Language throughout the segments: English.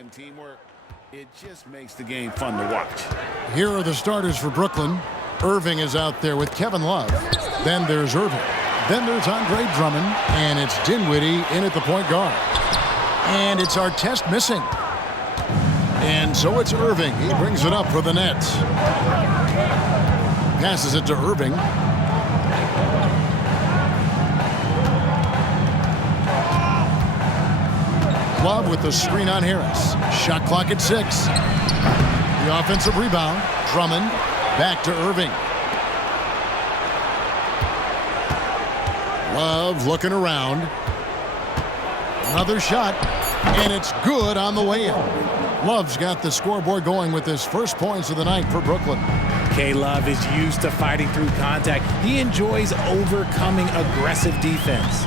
and teamwork, it just makes the game fun to watch. Here are the starters for Brooklyn. Erving is out there with Kevin Love. Then there's Erving. Then there's Andre Drummond. And it's Dinwiddie in at the point guard. And it's Artest missing. And so it's Erving. He brings it up for the Nets. Passes it to Erving. Love with the screen on Harris. Shot clock at 6. The offensive rebound. Drummond back to Erving. Love looking around. Another shot. And it's good on the way in. Love's got the scoreboard going with his first points of the night for Brooklyn. K-Love is used to fighting through contact. He enjoys overcoming aggressive defense.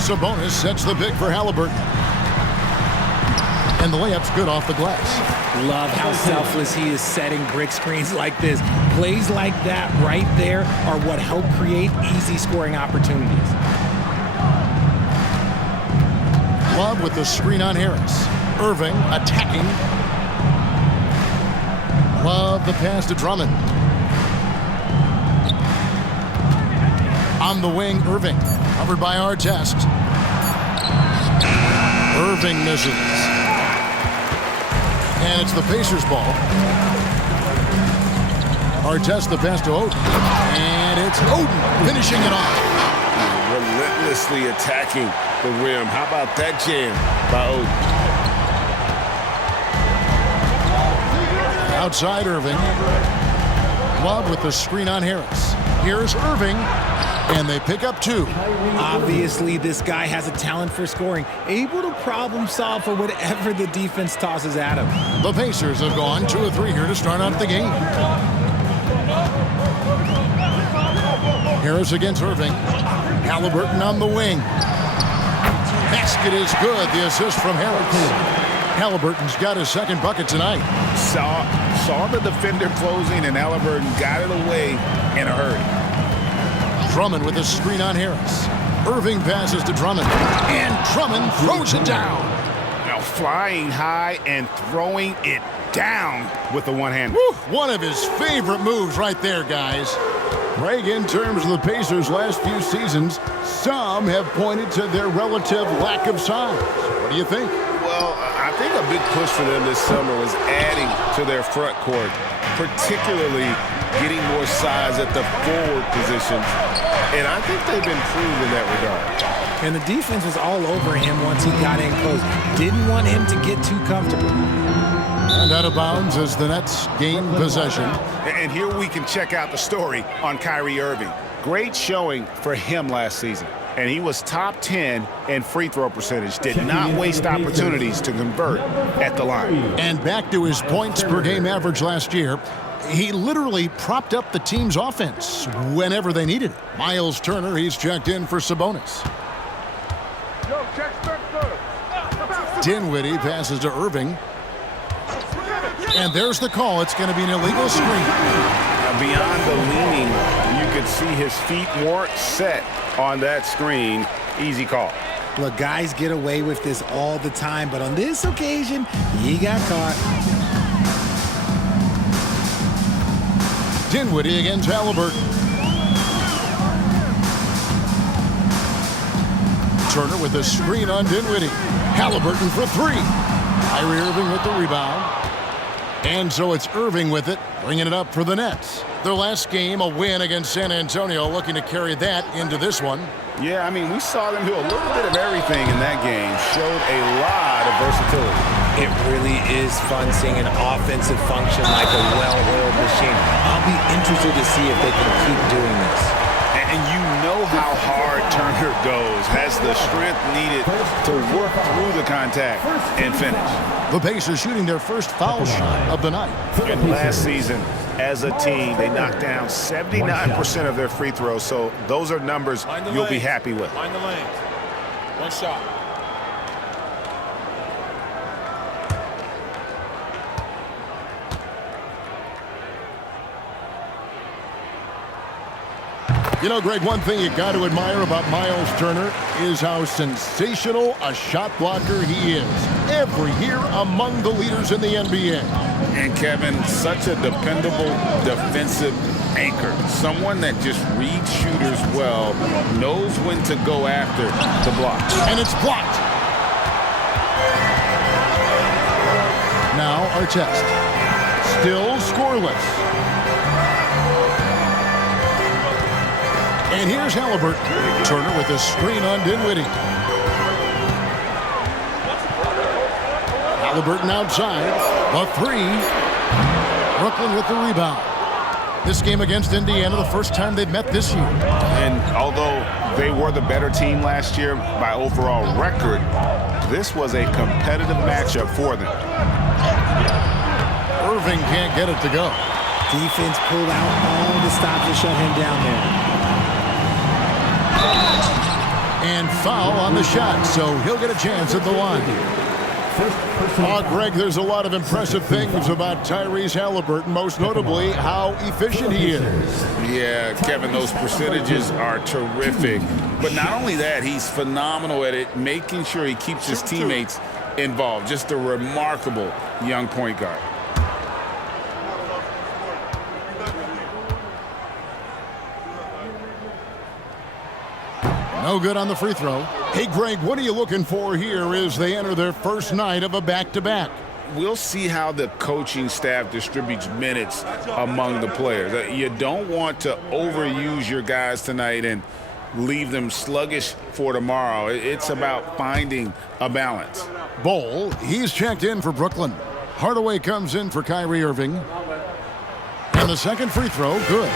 Sabonis sets the pick for Haliburton. And the layup's good off the glass. Love how selfless he is setting brick screens like this. Plays like that right there are what help create easy scoring opportunities. Love with the screen on Harris. Erving attacking. Love the pass to Drummond. On the wing, Erving. Covered by Artest. Erving misses. And it's the Pacers' ball. Artest the pass to Oden. And it's Oden finishing it off. Relentlessly attacking the rim. How about that jam by Oden? Outside Erving. Love with the screen on Harris. Here's Erving. And they pick up 2. Obviously, this guy has a talent for scoring, able to problem solve for whatever the defense tosses at him. The Pacers have gone 2 of 3 here to start out the game. Harris against Erving. Haliburton on the wing. Basket is good. The assist from Harris. Haliburton's got his second bucket tonight. Saw the defender closing, and Haliburton got it away in a hurry. Drummond with a screen on Harris. Erving passes to Drummond. And Drummond throws it down. Now flying high and throwing it down with the one hand. One of his favorite moves right there, guys. Greg, in terms of the Pacers' last few seasons, some have pointed to their relative lack of size. What do you think? Well, I think a big push for them this summer was adding to their front court, particularly getting more size at the forward positions. And I think they've improved in that regard. And the defense was all over him once he got in close. Didn't want him to get too comfortable. And out of bounds as the Nets gain possession. And here we can check out the story on Kyrie Erving. Great showing for him last season. And he was top 10 in free throw percentage. Did not waste opportunities to convert at the line. And back to his points per game average last year. He literally propped up the team's offense whenever they needed it. Miles Turner, he's checked in for Sabonis. Dinwiddie passes to Erving. And there's the call. It's going to be an illegal screen. Now beyond the leaning, you could see his feet weren't set on that screen. Easy call. Look, guys get away with this all the time, but on this occasion, he got caught. Dinwiddie against Haliburton. Turner with a screen on Dinwiddie. Haliburton for 3. Kyrie Erving with the rebound. And so it's Erving with it, bringing it up for the Nets. Their last game, a win against San Antonio, looking to carry that into this one. Yeah, I mean, we saw them do a little bit of everything in that game. Showed a lot of versatility. It really is fun seeing an offensive function like a well-oiled machine. I'll be interested to see if they can keep doing this. And you know how hard Turner goes, has the strength needed to work through the contact and finish. The Pacers shooting their first foul shot of the night. And last season, as a team, they knocked down 79% of their free throws, so those are numbers you'll be happy with. Find the lanes. One shot. You know, Greg, one thing you got to admire about Miles Turner is how sensational a shot blocker he is. every year among the leaders in the NBA. And Kevin, such a dependable defensive anchor. Someone that just reads shooters well, knows when to go after the block. And it's blocked. Now Artest. Still scoreless. And here's Haliburton. Turner with a screen on Dinwiddie. Haliburton outside. A three. Brooklyn with the rebound. This game against Indiana, the first time they've met this year. And although they were the better team last year by overall record, this was a competitive matchup for them. Erving can't get it to go. Defense pulled out all the stops to shut him down there. And foul on the shot, so he'll get a chance at the line. Oh, Greg, there's a lot of impressive things about Tyrese Haliburton, most notably how efficient he is. Yeah, Kevin, those percentages are terrific. But not only that, he's phenomenal at it, making sure he keeps his teammates involved. Just a remarkable young point guard. No good on the free throw. Hey, Greg, what are you looking for here as they enter their first night of a back-to-back? We'll see how the coaching staff distributes minutes among the players. You don't want to overuse your guys tonight and leave them sluggish for tomorrow. It's about finding a balance. Bol, he's checked in for Brooklyn. Hardaway comes in for Kyrie Erving. And the second free throw, good.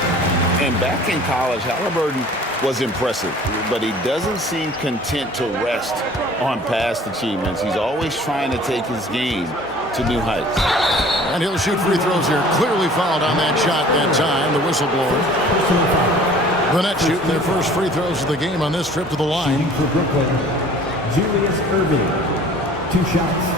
And back in college, Haliburton was impressive, but he doesn't seem content to rest on past achievements. He's always trying to take his game to new heights. And he'll shoot free throws here. Clearly fouled on that shot that time, the whistleblower. The Nets shooting their first free throws of the game on this trip to the line. For Brooklyn, Julius Erving. 2 shots.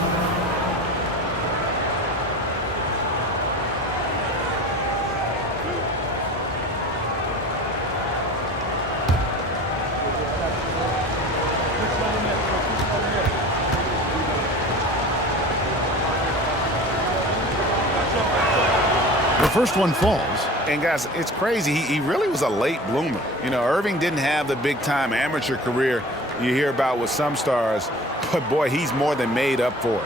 The first one falls. And guys, it's crazy. He really was a late bloomer. You know, Erving didn't have the big-time amateur career you hear about with some stars, but boy, he's more than made up for it.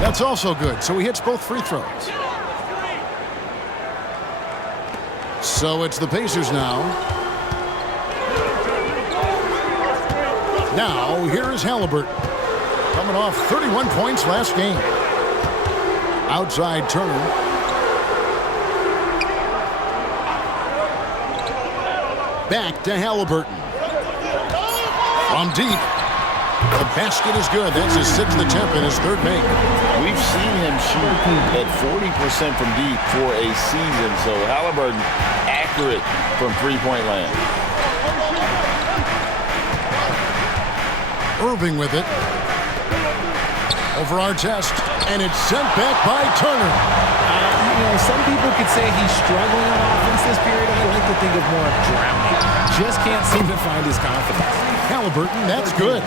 That's also good, so he hits both free throws. So it's the Pacers now. Now, here is Haliburton. Coming off 31 points last game. Outside Turner. Back to Haliburton. From deep. The basket is good. That's his 6th attempt and his 3rd make. We've seen him shoot at 40% from deep for a season, so Haliburton accurate from three-point land. Erving with it. Over Artest, and it's sent back by Turner. You know, some people could say he's struggling on offense this period. I like to think of more of drowning. Just can't seem to find his confidence. Haliburton, that's good.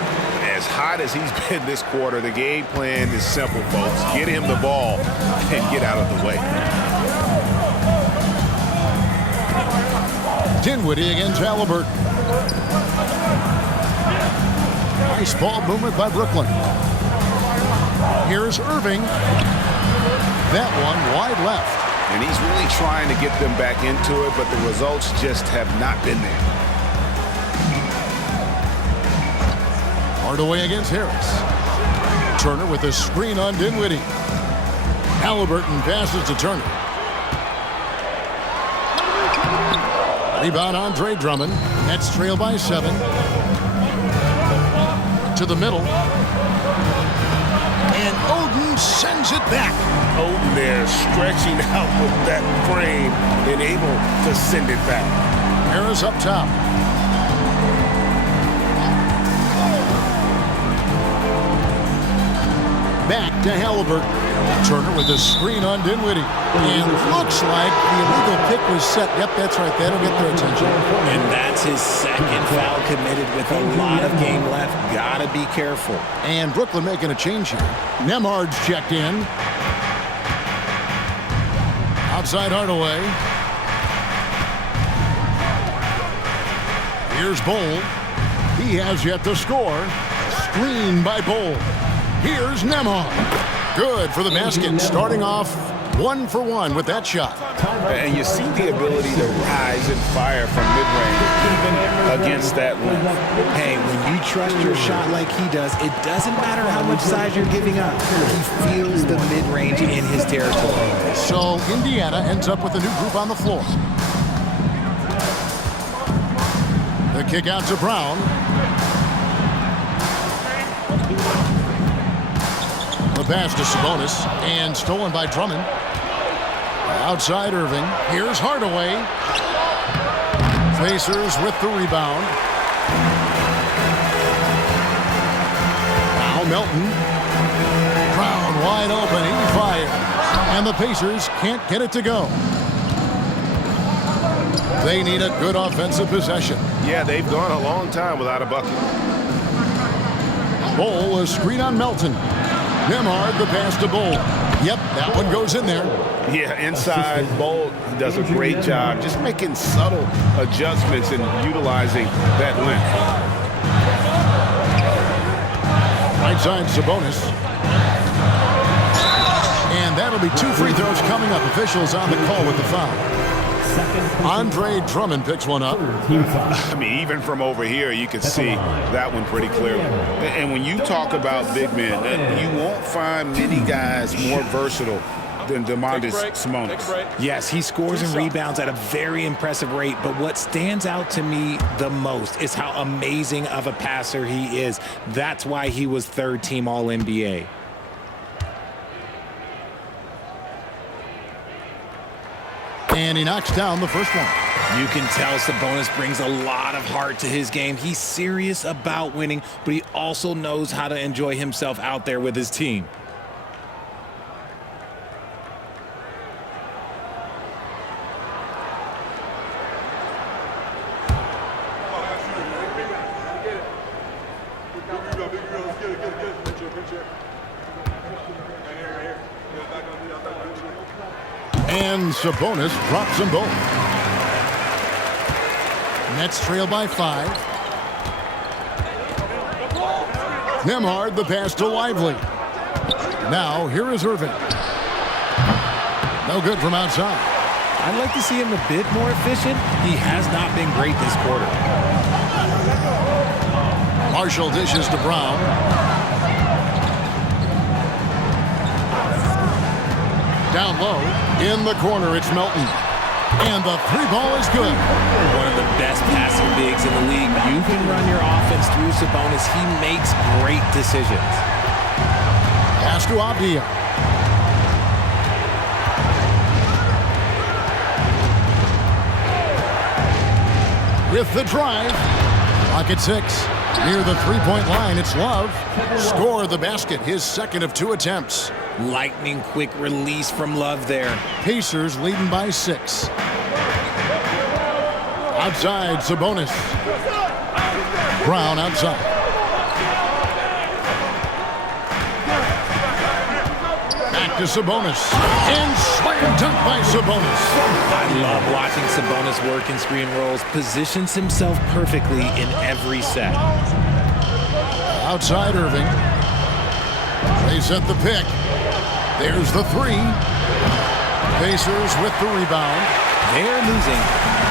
As hot as he's been this quarter, the game plan is simple, folks. Get him the ball and get out of the way. Dinwiddie against Haliburton. Nice ball movement by Brooklyn. Here's Erving. That one wide left. And he's really trying to get them back into it, but the results just have not been there. Hardaway against Harris. Turner with a screen on Dinwiddie. Haliburton passes to Turner. Rebound Andre Drummond. Nets trail by 7. To the middle. And Oden sends it back. Oden there stretching out with that frame and able to send it back. Harris up top. Back to Haliburton. Turner with a screen on Dinwiddie. And looks like the illegal pick was set. Yep, that's right. That'll get their attention. And that's his second foul committed with a lot of game left. Gotta be careful. And Brooklyn making a change here. Nembhard's checked in. Outside Hardaway. Here's Bol. He has yet to score. Screen by Bol. Here's Nembhard. Good for the basket. Starting off 1 for 1 with that shot. And you see the ability to rise and fire from mid-range, even against that length. Hey, when you trust your shot like he does, it doesn't matter how much size you're giving up. He feels the mid-range in his territory. So Indiana ends up with a new group on the floor. The kick out to Brown. The pass to Sabonis, and stolen by Drummond. Outside Erving. Here's Hardaway. Pacers with the rebound. Now Melton. Brown wide open. He fires. And the Pacers can't get it to go. They need a good offensive possession. Yeah, they've gone a long time without a bucket. Bol, a screen on Melton. Nembhard, the pass to Bol. Yep, that one goes in there. Yeah, inside, Bol does a great job just making subtle adjustments and utilizing that length. Right side, Sabonis. And that'll be 2 free throws coming up. Officials on the call with the foul. Andre Drummond picks one up. I mean, even from over here, you can see that one pretty clearly. And when you talk about big men, you won't find many guys more versatile than Domantas Sabonis. Yes, he scores and rebounds at a very impressive rate, but what stands out to me the most is how amazing of a passer he is. That's why he was third-team All-NBA. And he knocks down the first one. You can tell Sabonis brings a lot of heart to his game. He's serious about winning, but he also knows how to enjoy himself out there with his team. And Sabonis drops them both. Nets trail by 5. Nembhard, the pass to Lively. Now, here is Erving. No good from outside. I'd like to see him a bit more efficient. He has not been great this quarter. Marshall dishes to Brown. Down low, in the corner, it's Melton. And the 3 ball is good. One of the best passing bigs in the league. You can run your offense through Sabonis. He makes great decisions. Pass to Abdia. With the drive. Clock at 6. Near the 3-point line, it's Love. Score the basket, his second of 2 attempts. Lightning quick release from Love there. Pacers leading by 6. Outside, Sabonis. Brown outside. Back to Sabonis. And slam dunk by Sabonis. I love watching Sabonis work in screen rolls. Positions himself perfectly in every set. Outside Erving. They set the pick. There's the 3. Pacers with the rebound. They're losing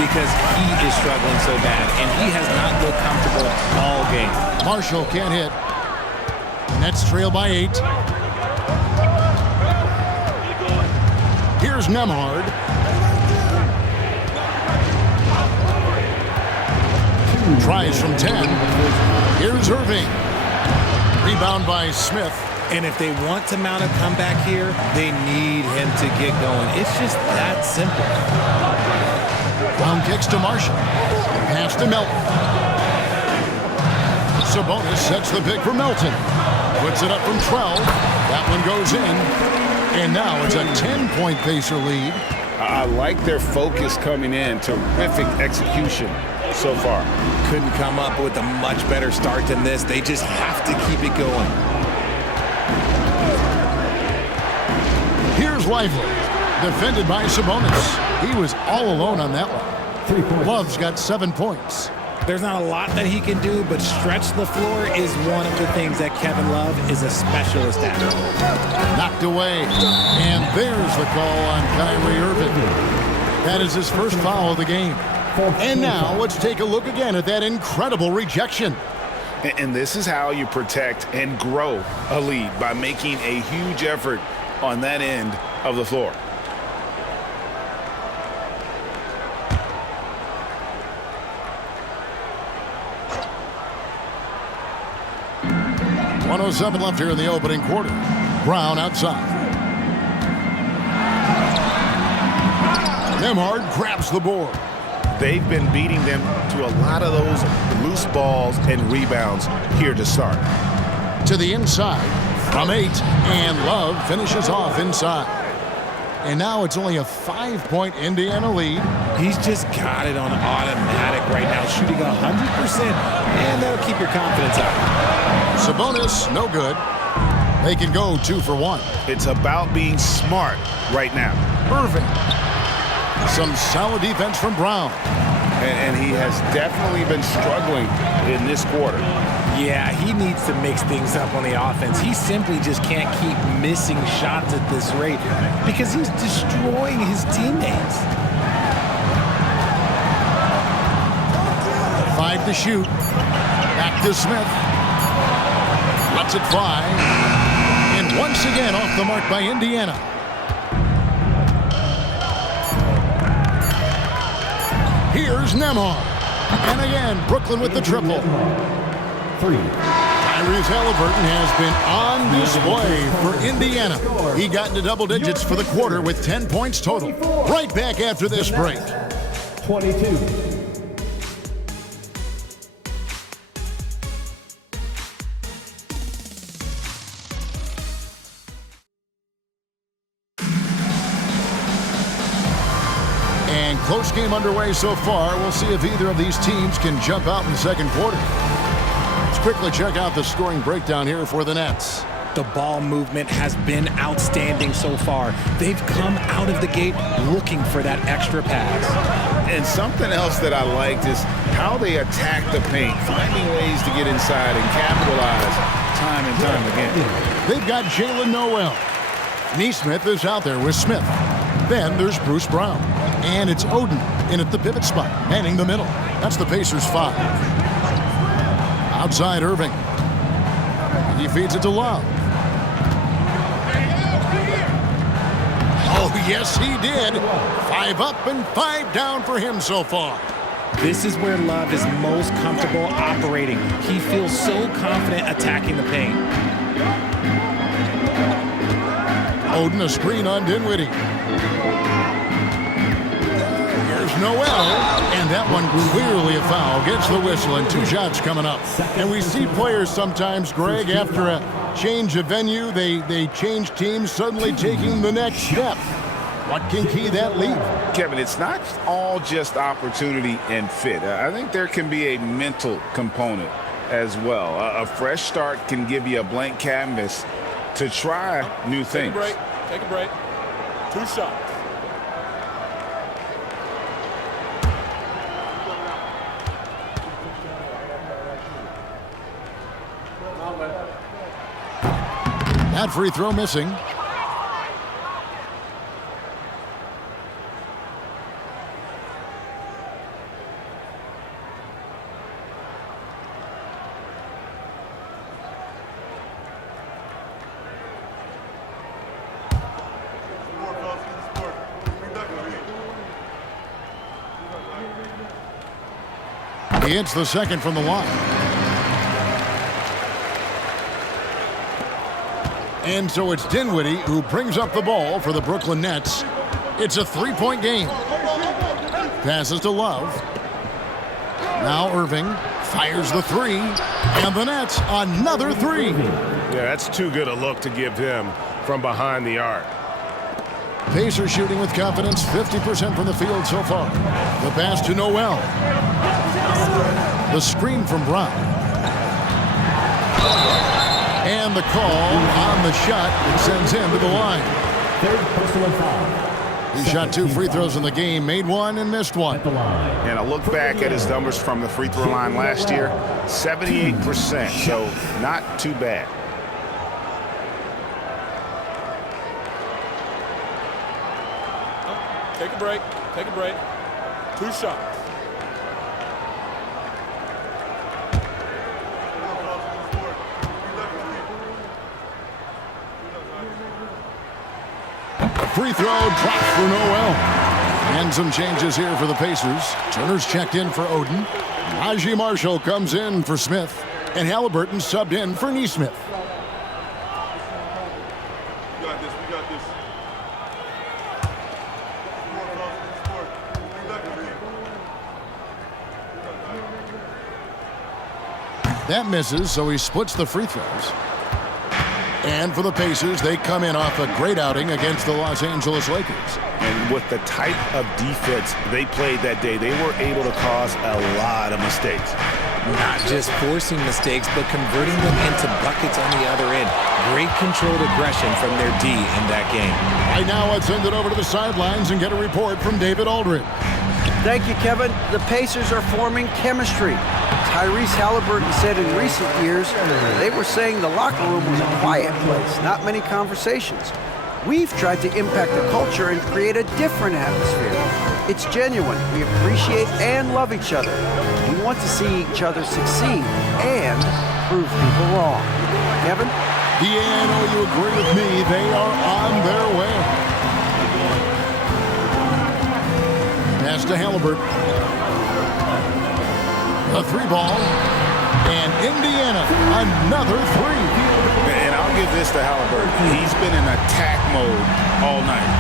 because he is struggling so bad, and he has not looked comfortable all game. Marshall can't hit. Nets trail by 8. Here's Nembhard. Tries from 10. Here's Erving. Rebound by Smith. And if they want to mount a comeback here, they need him to get going. It's just that simple. Brown kicks to Marshall. Pass to Melton. Sabonis sets the pick for Melton. Puts it up from 12. That one goes in. And now it's a 10-point Pacer lead. I like their focus coming in. Terrific execution so far. Couldn't come up with a much better start than this. They just have to keep it going. Here's Lively, defended by Sabonis. He was all alone on that one. 3 points. Love's got 7 points. There's not a lot that he can do, but stretch the floor is one of the things that Kevin Love is a specialist at. Knocked away. And there's the call on Kyrie Erving. That is his first foul of the game. And now let's take a look again at that incredible rejection. And this is how you protect and grow a lead, by making a huge effort on that end of the floor. .107 left here in the opening quarter. Brown outside. Nembhard grabs the board. They've been beating them to a lot of those loose balls and rebounds here to start. To the inside from 8, and Love finishes off inside. And now it's only a 5-point Indiana lead. He's just got it on automatic right now, shooting 100%, and that'll keep your confidence up. Sabonis, no good. They can go 2 for 1. It's about being smart right now. Erving. Some solid defense from Brown. And he has definitely been struggling in this quarter. Yeah, he needs to mix things up on the offense. He simply just can't keep missing shots at this rate because he's destroying his teammates. 5 to shoot. Back to Smith. Lets it fly. And once again off the mark by Indiana. Here's Nembhard. And again, Brooklyn with the triple. 3. Tyrese Haliburton has been on display for Indiana. He got into double digits for the quarter with 10 points total. Right back after this break. 22. And close game underway so far. We'll see if either of these teams can jump out in the second quarter. Let's quickly check out the scoring breakdown here for the Nets. The ball movement has been outstanding so far. They've come out of the gate looking for that extra pass. And something else that I liked is how they attack the paint, finding ways to get inside and capitalize time and time again. They've got Jalen Noel. Nesmith is out there with Smith. Then there's Bruce Brown. And it's Oden in at the pivot spot, manning the middle. That's the Pacers' 5. Outside Erving. He feeds it to Love. Oh, yes, he did. 5 up and 5 down for him so far. This is where Love is most comfortable operating. He feels so confident attacking the paint. Oden a screen on Dinwiddie. Here's Noel, and that one clearly a foul. Gets the whistle, and 2 shots coming up. And we see players sometimes, Greg, after a change of venue, they change teams, suddenly taking the next step. What can key that lead? Kevin, it's not all just opportunity and fit. I think there can be a mental component as well. A fresh start can give you a blank canvas to try new things. Take a break. 2 shots. That free throw missing. He hits the second from the line. And so it's Dinwiddie who brings up the ball for the Brooklyn Nets. It's a 3-point game. Passes to Love. Now Erving fires the 3. And the Nets another 3. Yeah, that's too good a look to give him from behind the arc. Pacers shooting with confidence, 50% from the field so far. The pass to Noel. The screen from Brown. And the call on the shot that sends him to the line. Third personal foul. He shot 2 free throws in the game, made 1 and missed 1. And I look back at his numbers from the free throw line last year, 78%, so not too bad. Take a break. Take a break. 2 shots. Free throw dropped for Noel. And some changes here for the Pacers. Turner's checked in for Oden. Najee Marshall comes in for Smith. And Haliburton subbed in for Nesmith. We got this. We got this. That misses, so he splits the free throws. And for the Pacers, they come in off a great outing against the Los Angeles Lakers. And with the type of defense they played that day, they were able to cause a lot of mistakes. Not just forcing mistakes, but converting them into buckets on the other end. Great controlled aggression from their D in that game. Right now, let's send it over to the sidelines and get a report from David Aldridge. Thank you, Kevin. The Pacers are forming chemistry. Tyrese Haliburton said in recent years they were saying the locker room was a quiet place, not many conversations. We've tried to impact the culture and create a different atmosphere. It's genuine. We appreciate and love each other. We want to see each other succeed and prove people wrong. Kevin? Yeah, I know you agree with me. They are on their way. Pass to Haliburton. A 3-ball. And Indiana, another 3. And I'll give this to Haliburton. He's been in attack mode all night.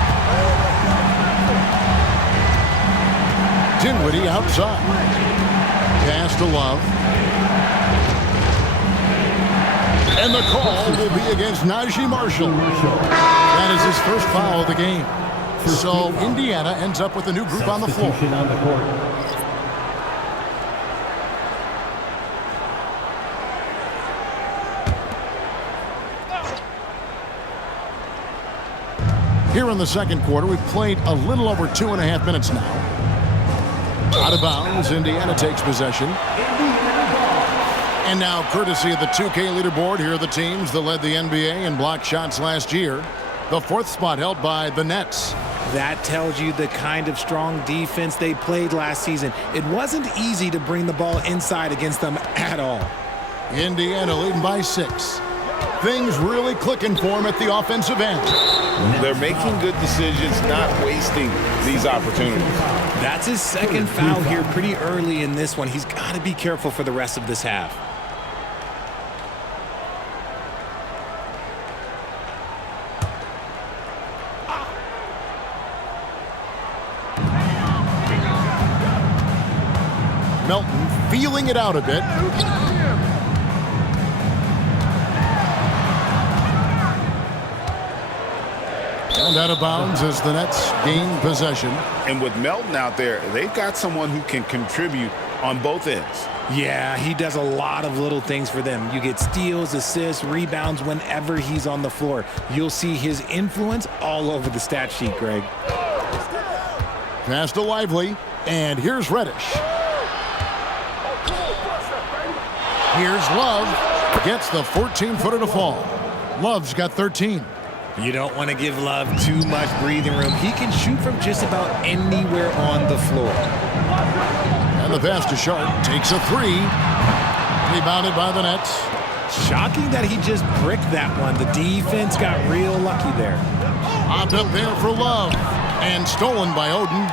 Dinwiddie outside. Pass to Love. And the call will be against Najee Marshall. That is his first foul of the game. So Indiana ends up with a new group on the floor. On the court. Here in the second quarter, we've played a little over 2.5 minutes now. Out of bounds, Indiana takes possession. And now, courtesy of the 2K leaderboard, here are the teams that led the NBA in block shots last year. The 4th spot held by the Nets. That tells you the kind of strong defense they played last season. It wasn't easy to bring the ball inside against them at all. Indiana leading by 6. Things really clicking for him at the offensive end. They're making good decisions, not wasting these opportunities. That's his second foul here pretty early in this one. He's got to be careful for the rest of this half. Melton feeling it out a bit. And out of bounds as the Nets gain possession. And with Melton out there, they've got someone who can contribute on both ends. Yeah, he does a lot of little things for them. You get steals, assists, rebounds whenever he's on the floor. You'll see his influence all over the stat sheet, Greg. Pass to Lively. And here's Reddish. Here's Love. Gets the 14-footer to fall. Love's got 13. You don't want to give Love too much breathing room. He can shoot from just about anywhere on the floor. And the pass to Sharp takes a 3. Rebounded by the Nets. Shocking that he just bricked that one. The defense got real lucky there. Popped up there for Love. And stolen by Oden.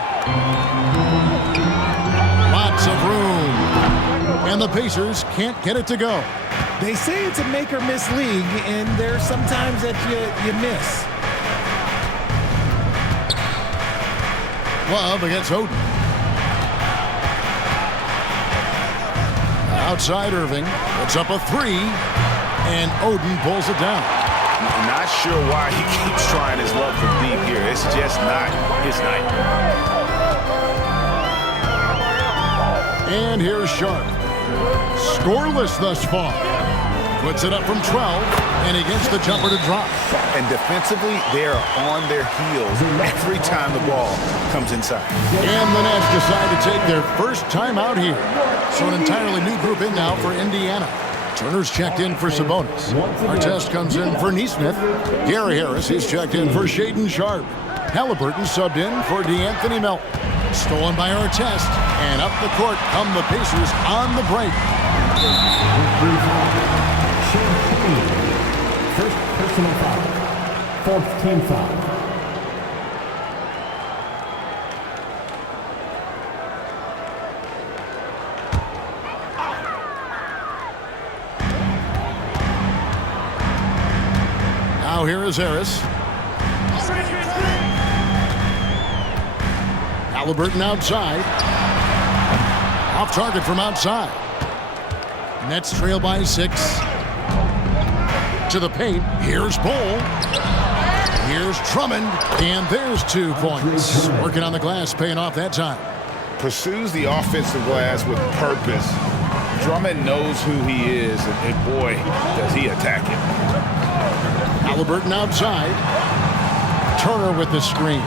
Lots of room. And the Pacers can't get it to go. They say it's a make or miss league, and there's sometimes that you miss. Love against Oden. Outside Erving. Puts up a 3. And Oden pulls it down. Not sure why he keeps trying his luck from deep here. It's just not his night. And here's Sharp. Scoreless thus far. Puts it up from 12, and he gets the jumper to drop. And defensively, they are on their heels every time the ball comes inside. And the Nets decide to take their first time out here. So an entirely new group in now for Indiana. Turner's checked in for Sabonis. Artest comes in for Nesmith. Gary Harris is checked in for Shaedon Sharp. Haliburton subbed in for DeAnthony Melton. Stolen by Artest, and up the court come the Pacers on the break. First personal foul. Fourth team foul. Now here is Harris. Haliburton outside. Off target from outside. Nets trail by 6. To the paint. Here's Bull. Here's Drummond. And there's 2 points. Working on the glass, paying off that time. Pursues the offensive glass with purpose. Drummond knows who he is, and boy, does he attack it. Haliburton outside. Turner with the screen.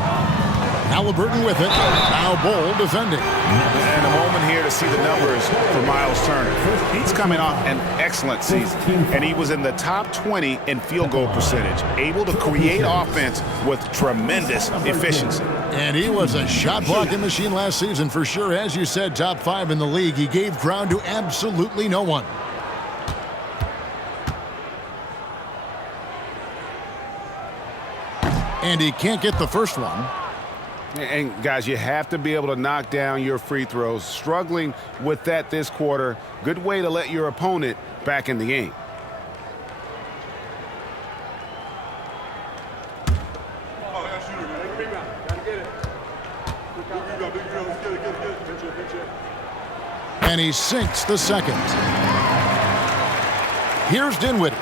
Haliburton with it. Now Bull defending. And a moment here to see the numbers for Miles Turner. He's coming off an excellent season, and he was in the top 20 in field goal percentage, able to create offense with tremendous efficiency. And he was a shot blocking machine last season for sure. As you said, top 5 in the league. He gave ground to absolutely no one. And he can't get the first one. And guys, you have to be able to knock down your free throws. Struggling with that this quarter. Good way to let your opponent back in the game. And he sinks the second. Here's Dinwiddie.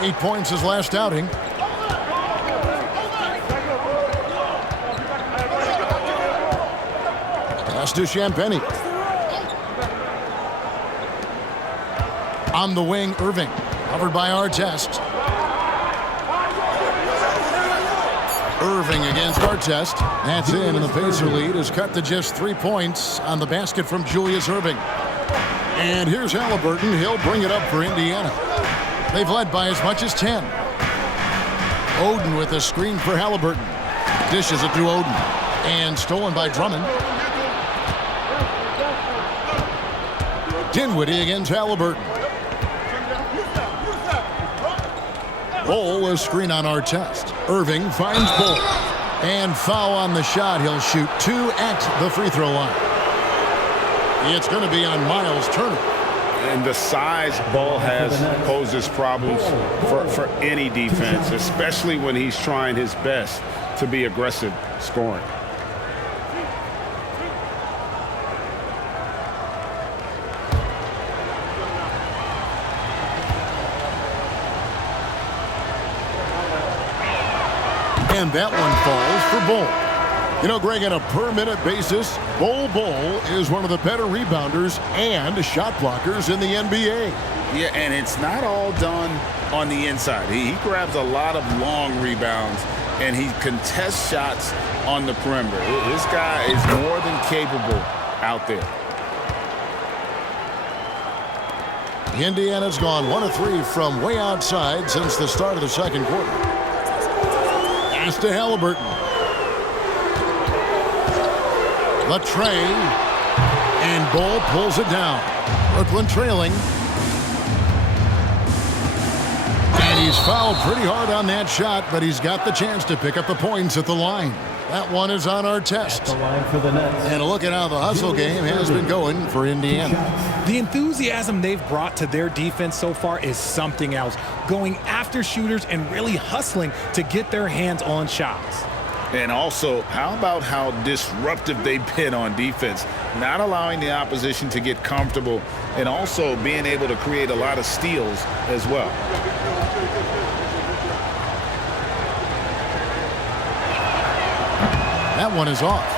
8 points his last outing. Pass to Champagny. On the wing, Erving. Covered by Artest. Erving against Artest. That's in, and the Pacer lead is cut to just 3 points on the basket from Julius Erving. And here's Haliburton. He'll bring it up for Indiana. They've led by as much as 10. Oden with a screen for Haliburton. Dishes it to Oden. And stolen by Drummond. Dinwiddie against Haliburton. Bull, a screen on Artest. Erving finds Bull. And foul on the shot. He'll shoot 2 at the free throw line. It's going to be on Miles Turner. And the size Bull has poses problems for any defense, especially when he's trying his best to be aggressive scoring. And that one falls for Bull. You know, Greg, on a per-minute basis, Bull is one of the better rebounders and shot blockers in the NBA. Yeah, and it's not all done on the inside. He grabs a lot of long rebounds, and he contests shots on the perimeter. This guy is more than capable out there. Indiana's gone 1 of 3 from way outside since the start of the second quarter. Pass to Haliburton. The tray. And Bull pulls it down. Brooklyn trailing. And he's fouled pretty hard on that shot, but he's got the chance to pick up the points at the line. That one is on Artest. The line for the Nets. And look at how the hustle game has been going for Indiana. The enthusiasm they've brought to their defense so far is something else. Going after shooters and really hustling to get their hands on shots. And also, how about how disruptive they've been on defense, not allowing the opposition to get comfortable and also being able to create a lot of steals as well. That one is off.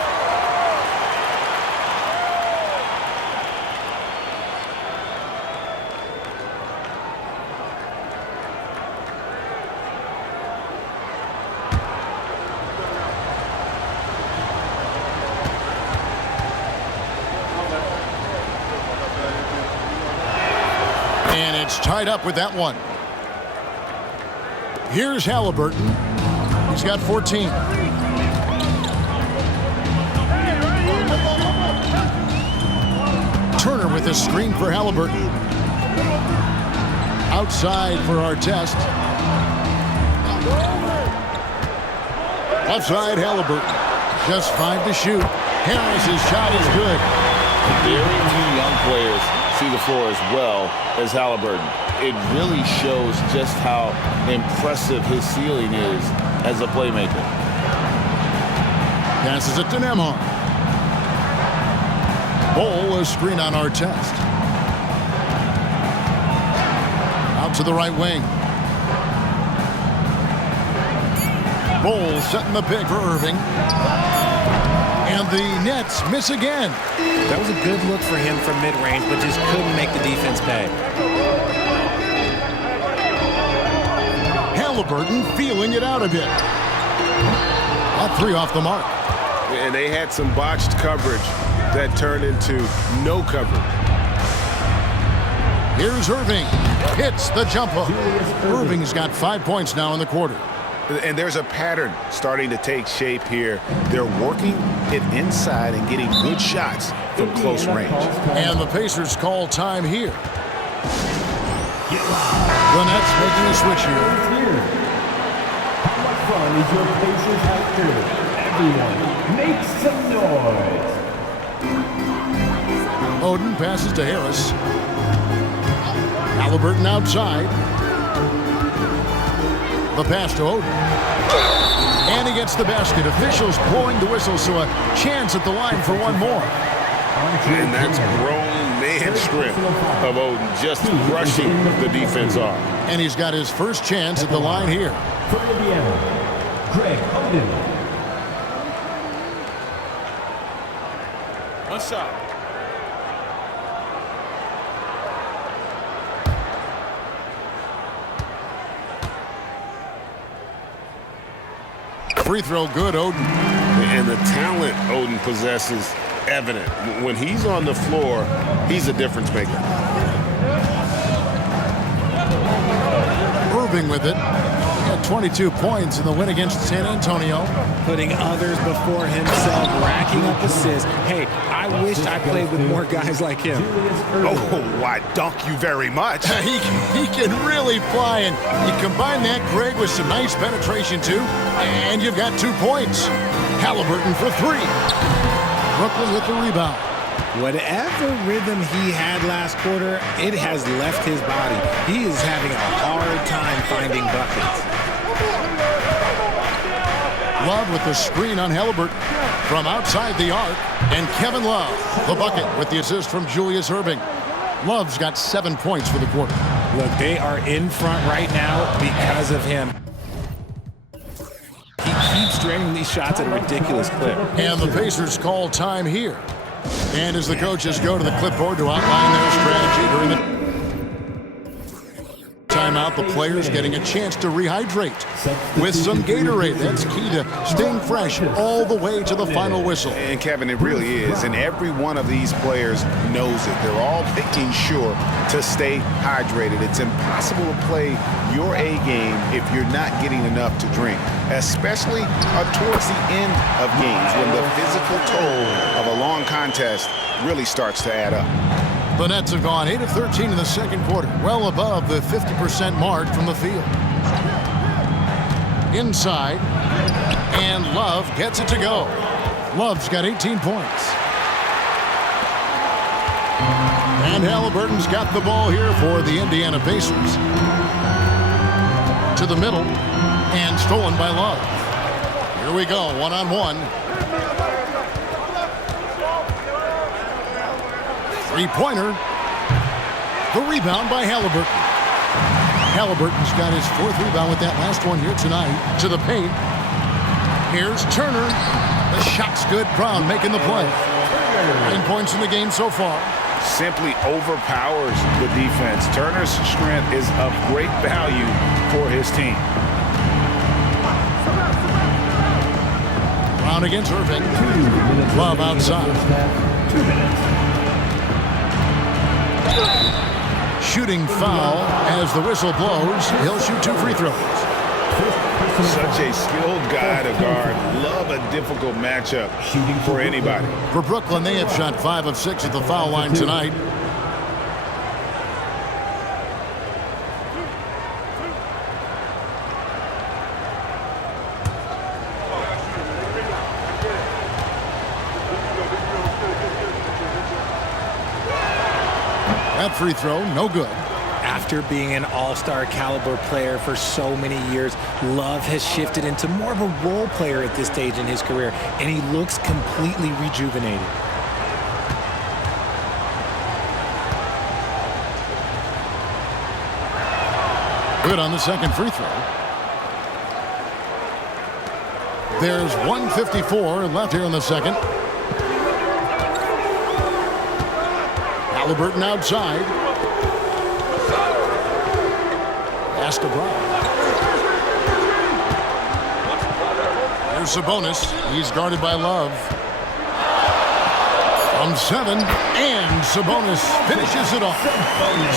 And it's tied up with that one. Here's Haliburton. He's got 14. Turner with a screen for Haliburton. Outside for Artest. Left side, Haliburton. Just 5 to shoot. Harris's shot is good. Very few young players see the floor as well as Haliburton. It really shows just how impressive his ceiling is as a playmaker. Passes it to Nembhard. Bol, a screen on Artest. Out to the right wing. Bol setting the pick for Erving. And the Nets miss again. That was a good look for him from mid-range, but just couldn't make the defense pay. Haliburton feeling it out a bit. A 3 off the mark. And they had some botched coverage that turned into no coverage. Here's Erving. Hits the jumper. Irving's got 5 points now in the quarter. And there's a pattern starting to take shape here. They're working it inside and getting good shots from close range. And the Pacers call time here. The Nets making a switch here. What fun is your Pacers after? Everyone, make some noise. Oden passes to Harris. Haliburton outside. The pass to Oden. And he gets the basket. Officials blowing the whistle, so a chance at the line for one more. And that's grown man strength of Oden just brushing the defense off. And he's got his first chance at the line here. For Indiana, Greg Oden. One shot. Free throw good, Oden. And the talent Oden possesses evident. When he's on the floor, he's a difference maker. Erving with it. He had 22 points in the win against San Antonio. Putting others before himself, racking up assists. Hey, I wish I played with more guys like him. Oh, I dunk you very much. he can really fly, and you combine that, Greg, with some nice penetration, too, and you've got 2 points. Haliburton for 3. Brooklyn with the rebound. Whatever rhythm he had last quarter, it has left his body. He is having a hard time finding buckets. Love with the screen on Haliburton from outside the arc, and Kevin Love, the bucket with the assist from Julius Erving. Love's got 7 points for the quarter. Look, they are in front right now because of him. He keeps draining these shots at a ridiculous clip. And the Pacers call time here. And as the coaches go to the clipboard to outline their strategy during the timeout, the players getting a chance to rehydrate with some Gatorade. That's key to staying fresh all the way to the final whistle. And Kevin, it really is. And every one of these players knows it. They're all making sure to stay hydrated. It's impossible to play your A game if you're not getting enough to drink, especially towards the end of games when the physical toll of a long contest really starts to add up. The Nets have gone 8 of 13 in the second quarter, well above the 50% mark from the field. Inside, and Love gets it to go. Love's got 18 points. And Haliburton's got the ball here for the Indiana Pacers. To the middle, and stolen by Love. Here we go, one-on-one. Three-pointer. The rebound by Haliburton. Haliburton's got his 4th rebound with that last one here tonight. To the paint. Here's Turner. The shot's good. Brown making the play. 9 points in the game so far. Simply overpowers the defense. Turner's strength is of great value for his team. Brown against Erving. Love outside. 2 minutes. Shooting foul as the whistle blows. He'll shoot 2 free throws. Such a skilled guy to guard. Love a difficult matchup for anybody. For Brooklyn, they have shot 5 of 6 at the foul line tonight. That free throw, no good. After being an all-star caliber player for so many years, Love has shifted into more of a role player at this stage in his career, and he looks completely rejuvenated. Good on the second free throw. There's 1:54 left here in the second. Haliburton outside. Pass to Brown. Here's Sabonis. He's guarded by Love. From 7, and Sabonis finishes it off.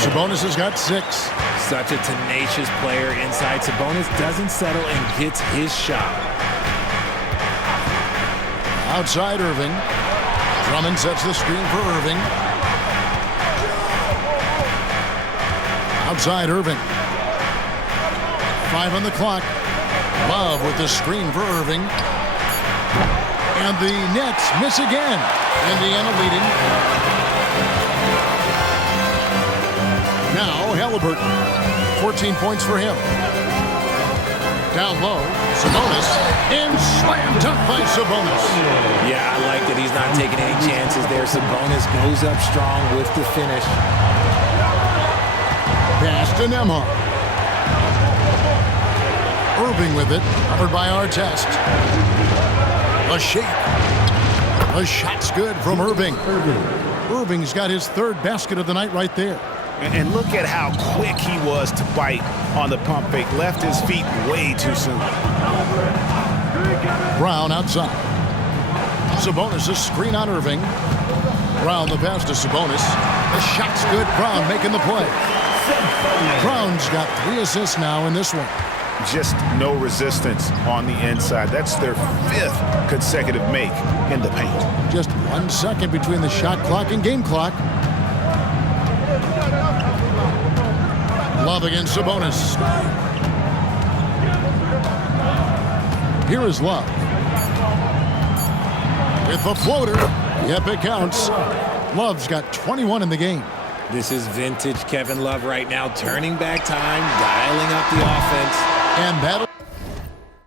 Sabonis has got 6. Such a tenacious player inside. Sabonis doesn't settle and gets his shot. Outside Erving. Drummond sets the screen for Erving. Outside Erving. 5 on the clock. Love with the screen for Erving. And the Nets miss again. Indiana leading. Now Haliburton. 14 points for him. Down low. Sabonis. And slam dunk by Sabonis. Yeah, I like that he's not taking any chances there. Sabonis goes up strong with the finish. Pass to Nembhard. Erving with it, covered by Artest. A shake. The shot's good from Erving. Erving's got his 3rd basket of the night right there. And look at how quick he was to bite on the pump fake. Left his feet way too soon. Brown outside. Sabonis a screen on Erving. Brown the pass to Sabonis. The shot's good. Brown making the play. Brown's got 3 assists now in this one. Just no resistance on the inside. That's their 5th consecutive make in the paint. Just 1 second between the shot clock and game clock. Love against Sabonis. Here is Love. With the floater. Yep, it counts. Love's got 21 in the game. This is vintage Kevin Love right now, turning back time, dialing up the offense. And that'll